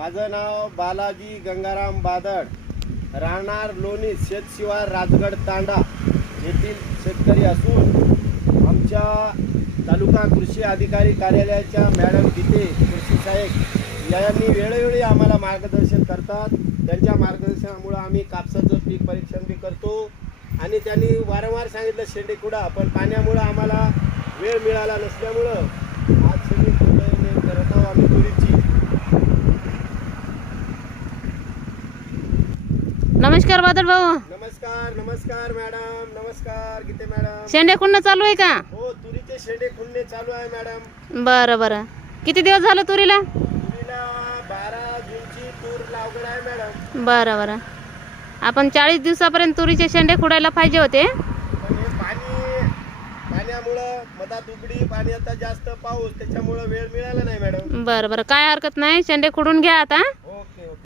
माझं नाव बालाजी गंगाराम बादड. राहणार लोणी शेतशिवार राजगड तांडा येथील शेतकरी असून आमच्या तालुका कृषी अधिकारी कार्यालयाच्या मॅडम गीते कृषी साहेब यांनी वेळोवेळी आम्हाला मार्गदर्शन करतात. त्यांच्या मार्गदर्शनामुळं आम्ही कापसाचं पीक परीक्षण बी करतो. आणि त्यांनी वारंवार सांगितलं शेंडेकुडा पण पाण्यामुळं आम्हाला वेळ मिळाला नसल्यामुळं आज शेंडेकुडा करत आहोत आम्ही तुरीची नमस्कार बादल भाऊ. नमस्कार नमस्कार मॅडम नमस्कार गीते मॅडम. शेंडे खुंड चालू आहे का? हो तुरीचे शेंडे खुंडणे चालू आहे मॅडम. बरं बरं. किती दिवस झालं तुरीला? तुरीला बारा जूनची तूर आहे मॅडम. बरं बरं. आपण चाळीस दिवसापर्यंत तुरीचे शेंडे खुडायला पाहिजे होते. पण हे पाणी पाण्यामुळं मधात उघडी पाणी आता जास्त पाऊस त्याच्यामुळं वेळ मिळाला नाही मॅडम. बरं बरं. काय हरकत नाही. शेंडे खुडून घ्या आता.